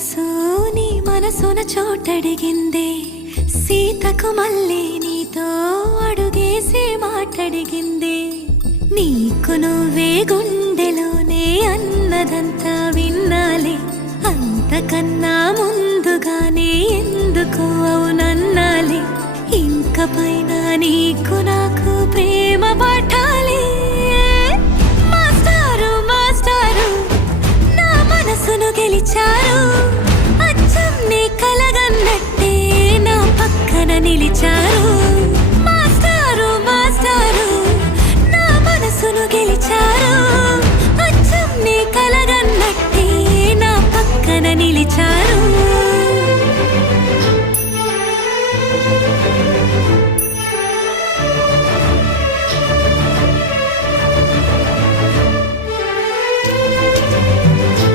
సొగసు నీ మనసున చోటడిగిందే, సీతకు మళ్ళీ నీతో అడుగేసి మాటడిగిందే. నీకు నువ్వే గుండెలోనే అన్నదంతా విన్నాలే, అంతకన్నా ముందుగానే ఎందుకు అవునన్నాలే. ఇంక పైన నీకు నాకు ప్రేమ పాఠాలే. మాస్టారు మాస్టారు నా మనసును గెలిచారు, అచ్చం నీ కలగన్నట్టే నా పక్కన నిలిచారు.